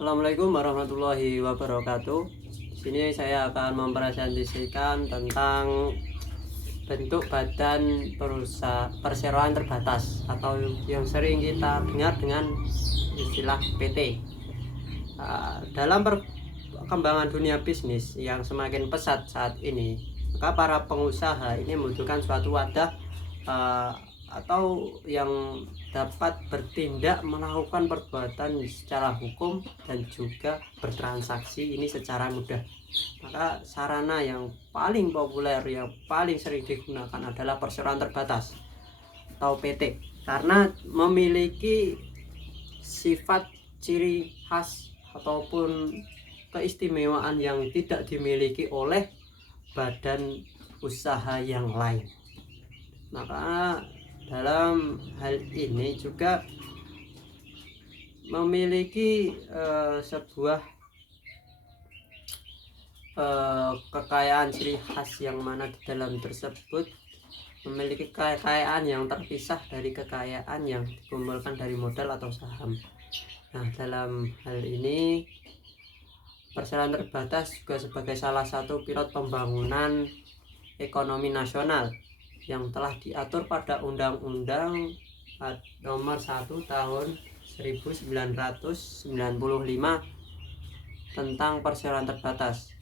Assalamualaikum warahmatullahi wabarakatuh. Di sini saya akan mempresentasikan tentang bentuk badan perseroan terbatas atau yang sering kita dengar dengan istilah PT. Dalam perkembangan dunia bisnis yang semakin pesat saat ini, maka para pengusaha ini membutuhkan suatu wadah uh, atau yang dapat bertindak melakukan perbuatan secara hukum dan juga bertransaksi ini secara mudah. Maka sarana yang paling populer yang paling sering digunakan adalah perseroan terbatas atau PT, karena memiliki sifat ciri khas ataupun keistimewaan yang tidak dimiliki oleh badan usaha yang lain. Maka dalam hal ini juga memiliki sebuah kekayaan ciri khas yang mana di dalam tersebut memiliki kekayaan yang terpisah dari kekayaan yang dikumpulkan dari modal atau saham. Nah, dalam hal ini perseroan terbatas juga sebagai salah satu pilot pembangunan ekonomi nasional yang telah diatur pada Undang-Undang Nomor 1 Tahun 1995 tentang perseroan terbatas.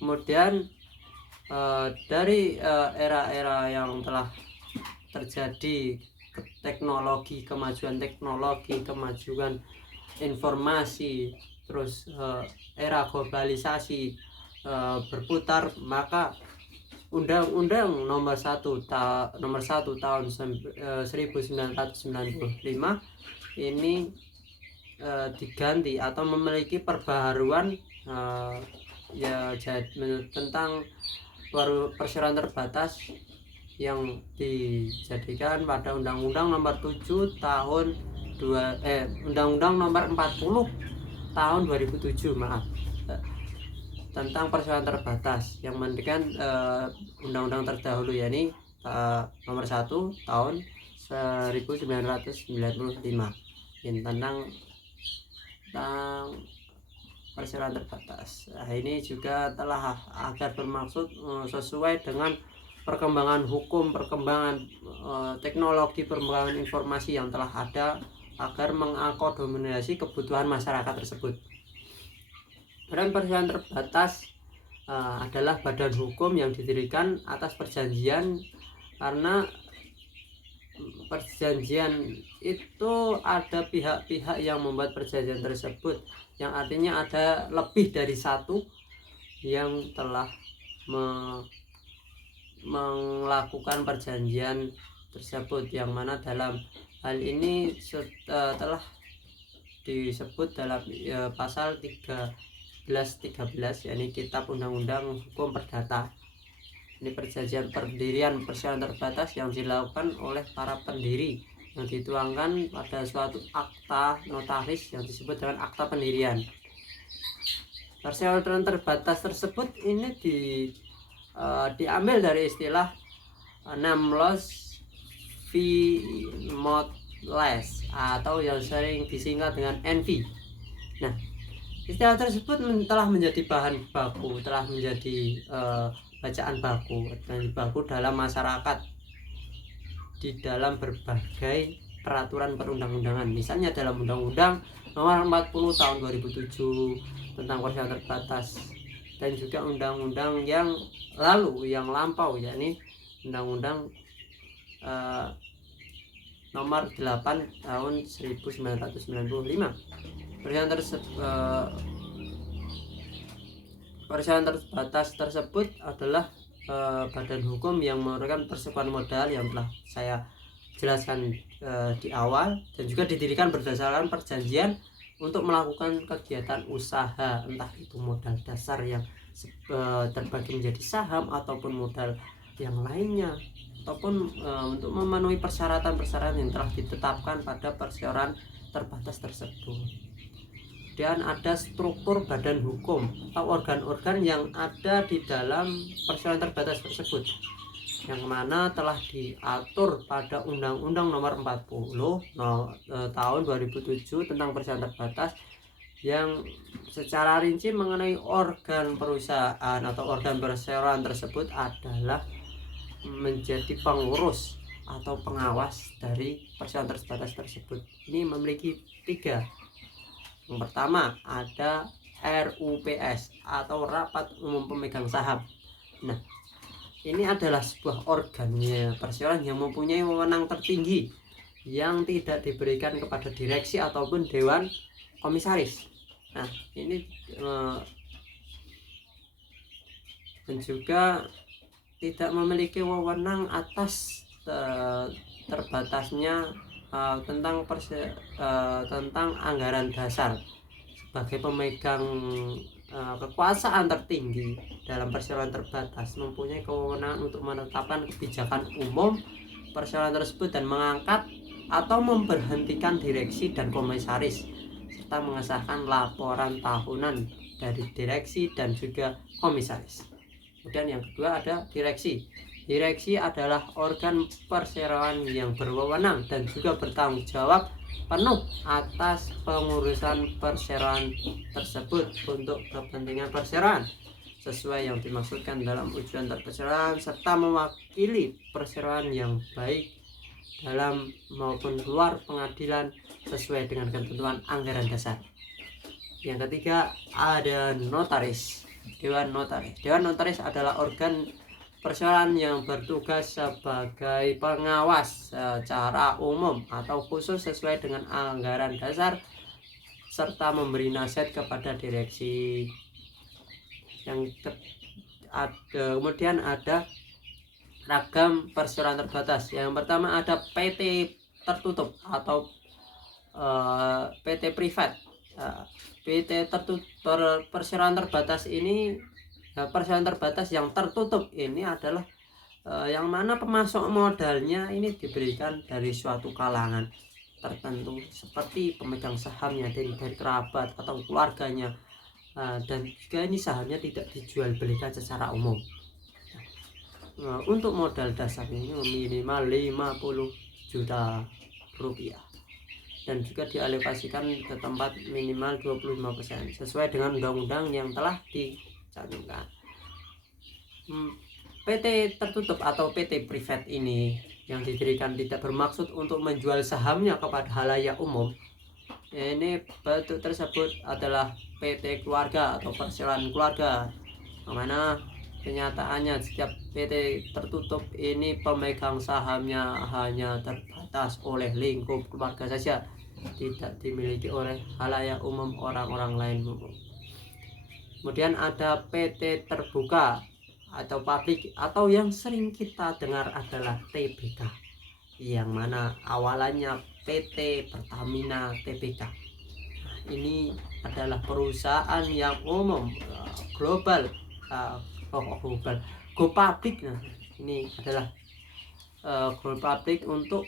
Kemudian dari era-era yang telah terjadi teknologi, kemajuan informasi, terus era globalisasi berputar, maka Undang-Undang Nomor 1 Tahun 1995 ini diganti atau memiliki perbaharuan tentang perseroan terbatas yang dijadikan pada Undang-Undang Nomor 7 Tahun Undang-Undang Nomor 40 Tahun 2007, tentang perseroan terbatas yang mendirikan undang-undang terdahulu, yakni Nomor 1 Tahun 1995 ini tentang perseroan terbatas. Nah, ini juga telah agar bermaksud sesuai dengan perkembangan hukum, perkembangan teknologi, perkembangan informasi yang telah ada agar mengakomodasi kebutuhan masyarakat tersebut. Dan perseroan terbatas adalah badan hukum yang didirikan atas perjanjian, karena perjanjian itu ada pihak-pihak yang membuat perjanjian tersebut, yang artinya ada lebih dari satu yang telah melakukan perjanjian tersebut, yang mana dalam hal ini telah disebut dalam pasal 13, yakni Kitab Undang-Undang Hukum Perdata. Ini perjanjian pendirian perseroan terbatas yang dilakukan oleh para pendiri, yang dituangkan pada suatu akta notaris yang disebut dengan akta pendirian. Perseroan terbatas tersebut ini diambil dari istilah Namlos Vimotless atau yang sering disingkat dengan NV. Nah, istilah tersebut telah menjadi bahan baku, telah menjadi bacaan baku dalam masyarakat di dalam berbagai peraturan perundang-undangan. Misalnya dalam Undang-Undang Nomor 40 Tahun 2007 tentang perseroan terbatas, dan juga undang-undang yang lampau, yakni Undang-Undang Nomor 8 Tahun 1995. Perseroan terbatas tersebut adalah badan hukum yang merupakan perseroan modal yang telah saya jelaskan di awal, dan juga didirikan berdasarkan perjanjian untuk melakukan kegiatan usaha, entah itu modal dasar yang terbagi menjadi saham ataupun modal yang lainnya, ataupun untuk memenuhi persyaratan-persyaratan yang telah ditetapkan pada perseroan terbatas tersebut. Dan ada struktur badan hukum atau organ-organ yang ada di dalam perseroan terbatas tersebut, yang mana telah diatur pada Undang-Undang Nomor 40 Tahun 2007 tentang perseroan terbatas, yang secara rinci mengenai organ perusahaan atau organ perseroan tersebut adalah menjadi pengurus atau pengawas dari perseroan terbatas tersebut. Ini memiliki 3. Yang pertama ada RUPS atau Rapat Umum Pemegang Saham. Nah, ini adalah sebuah organnya perseroan yang mempunyai wewenang tertinggi yang tidak diberikan kepada direksi ataupun dewan komisaris. Nah, ini dan juga tidak memiliki wewenang atas terbatasnya tentang anggaran dasar sebagai pemegang kekuasaan tertinggi dalam perseroan terbatas, mempunyai kewenangan untuk menetapkan kebijakan umum perseroan tersebut dan mengangkat atau memberhentikan direksi dan komisaris serta mengesahkan laporan tahunan dari direksi dan juga komisaris. Kemudian yang kedua ada direksi. Direksi adalah organ perseroan yang berwenang dan juga bertanggung jawab penuh atas pengurusan perseroan tersebut untuk kepentingan perseroan sesuai yang dimaksudkan dalam ujian perseroan serta mewakili perseroan yang baik dalam maupun luar pengadilan sesuai dengan ketentuan anggaran dasar. Yang ketiga ada notaris. Dewan Notaris. Dewan Notaris adalah organ perseroan yang bertugas sebagai pengawas secara umum atau khusus sesuai dengan anggaran dasar serta memberi nasihat kepada direksi. Kemudian ada ragam perseroan terbatas. Yang pertama ada PT tertutup atau PT privat. PT tertutup perseroan terbatas ini, perseroan terbatas yang tertutup ini adalah yang mana pemasok modalnya ini diberikan dari suatu kalangan tertentu seperti pemegang sahamnya dari kerabat atau keluarganya, dan juga ini sahamnya tidak dijual belikan secara umum. Untuk modal dasarnya ini minimal 50 juta rupiah dan juga dialokasikan ke tempat minimal 25% sesuai dengan undang-undang yang telah dicantumkan. PT tertutup atau PT privat ini yang didirikan tidak bermaksud untuk menjual sahamnya kepada halayak umum. Ini bentuk tersebut adalah PT keluarga atau perseroan keluarga, mana kenyataannya setiap PT tertutup ini pemegang sahamnya hanya terbatas oleh lingkup keluarga saja, tidak dimiliki oleh halayak umum orang-orang lain. Kemudian ada PT terbuka atau publik atau yang sering kita dengar adalah TBK, yang mana awalannya PT Pertamina Tbk. Ini adalah perusahaan yang umum global, go public. Nah, ini adalah go public untuk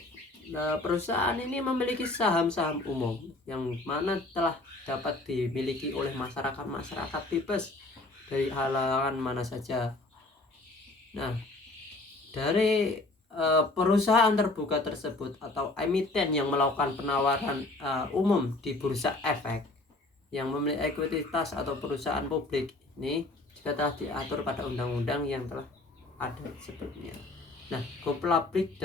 perusahaan ini memiliki saham-saham umum yang mana telah dapat dimiliki oleh masyarakat bebas dari halangan mana saja. Nah, dari perusahaan terbuka tersebut atau emiten yang melakukan penawaran umum di bursa efek yang memiliki ekuitas atau perusahaan publik ini juga telah diatur pada undang-undang yang telah ada sebelumnya. Nah, go public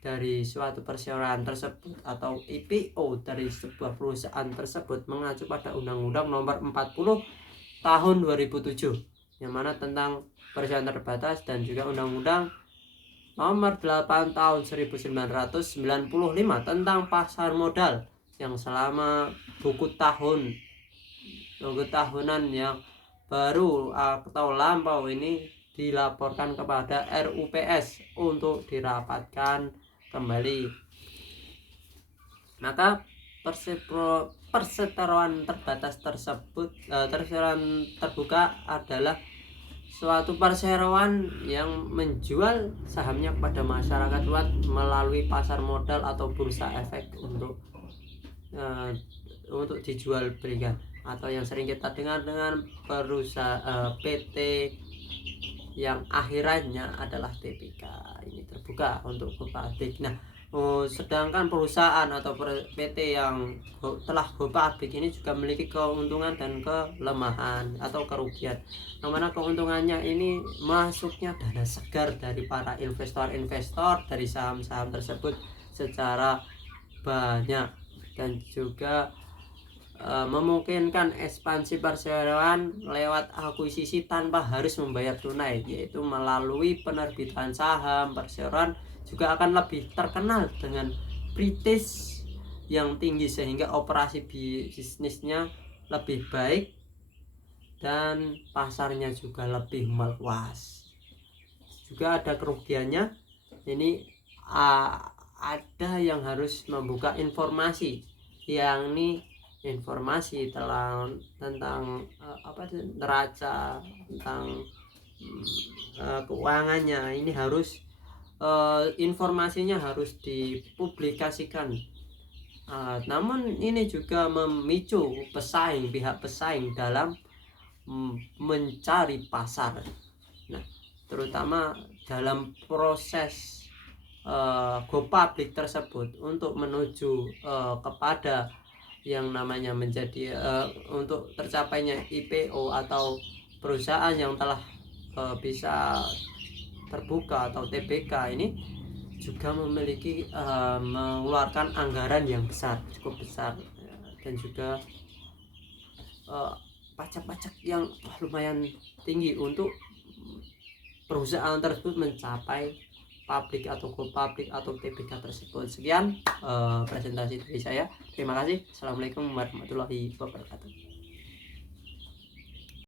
dari suatu perseroan tersebut atau IPO dari sebuah perusahaan tersebut mengacu pada Undang-Undang Nomor 40 Tahun 2007 yang mana tentang perseroan terbatas dan juga Undang-Undang Nomor 8 Tahun 1995 tentang pasar modal yang selama buku tahunan yang baru atau lampau ini dilaporkan kepada RUPS untuk dirapatkan kembali. Maka perseroan terbatas tersebut, perseroan terbuka adalah suatu perseroan yang menjual sahamnya kepada masyarakat luas melalui pasar modal atau bursa efek untuk dijual belikan, atau yang sering kita dengar dengan perusahaan PT yang akhirannya adalah TBK. Ini terbuka untuk publik. Nah, Sedangkan perusahaan atau PT yang telah go public ini juga memiliki keuntungan dan kelemahan atau kerugian. Yang mana keuntungannya ini masuknya dana segar dari para investor-investor dari saham-saham tersebut secara banyak, dan juga memungkinkan ekspansi perseroan lewat akuisisi tanpa harus membayar tunai, yaitu melalui penerbitan saham. Perseroan juga akan lebih terkenal dengan prestis yang tinggi sehingga operasi bisnisnya lebih baik dan pasarnya juga lebih meluas. Juga ada kerugiannya, ini ada yang harus membuka informasi, yakni informasi tentang neraca, tentang keuangannya. Ini harus informasinya harus dipublikasikan. Namun ini juga memicu pihak pesaing dalam mencari pasar. Nah, terutama dalam proses go public tersebut untuk menuju kepada yang namanya menjadi untuk tercapainya IPO atau perusahaan yang telah bisa terbuka atau TBK, ini juga memiliki mengeluarkan anggaran yang cukup besar, dan juga pajak-pajak yang lumayan tinggi untuk perusahaan tersebut mencapai publik atau go public atau TBK tersebut. Sekian presentasi dari saya. Terima kasih. Assalamualaikum warahmatullahi wabarakatuh.